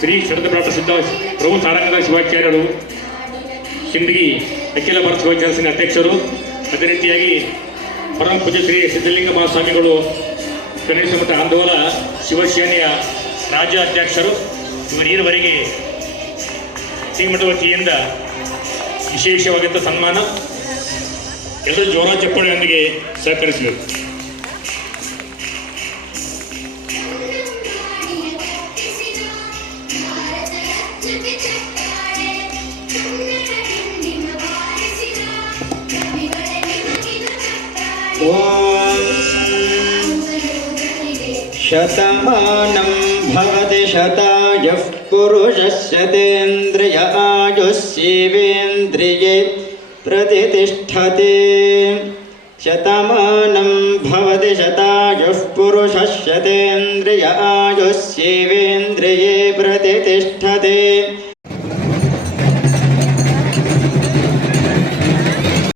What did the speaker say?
ಶ್ರೀ ಶರದಪ್ರಾಪ್ತ ಸಿದ್ಧ ಪ್ರಭು ಸಾರಂಗದ ಶಿವಾಚಾರ್ಯರು, ಸಿಂದಗಿ ಅಖಿಲ ಭಾರತ ಶಿವಾಚಾರ್ಯ ಸಂಘ ಅಧ್ಯಕ್ಷರು, ಅದೇ ರೀತಿಯಾಗಿ ಪರಮ ಪೂಜ್ಯ ಶ್ರೀ ಸಿದ್ಧಲಿಂಗ ಮಹಾಸ್ವಾಮಿಗಳು ಗಣೇಶ ಮಠ ಆಂದೋಲ ಶಿವಸೇನೆಯ ರಾಜ್ಯ ಅಧ್ಯಕ್ಷರು, ಇವರಿಗೆ ಶ್ರೀಮಠ ವತಿಯಿಂದ ವಿಶೇಷವಾಗಿದ್ದ ಸನ್ಮಾನ. ಎಲ್ಲರೂ ಜೋರ ಚಪ್ಪಾಳೆಯೊಂದಿಗೆ ಸಹಕರಿಸಬೇಕು. ಶತಮಾನಂ ಭವತಿ ಶತಾಯಃ ಪುರುಷಸ್ಯತೇಂದ್ರಿಯ ಆಯುಷ್ಯೇವೇಂದ್ರಿಯೇ ಪ್ರತಿಷ್ಠತೆ. ಶತಮಾನಂ ಭವತಿ ಶತಾಯಃ ಪುರುಷಸ್ಯತೇಂದ್ರಿಯ ಆಯುಷ್ಯೇವೇಂದ್ರಿಯೇ ಪ್ರತಿಷ್ಠತೆ.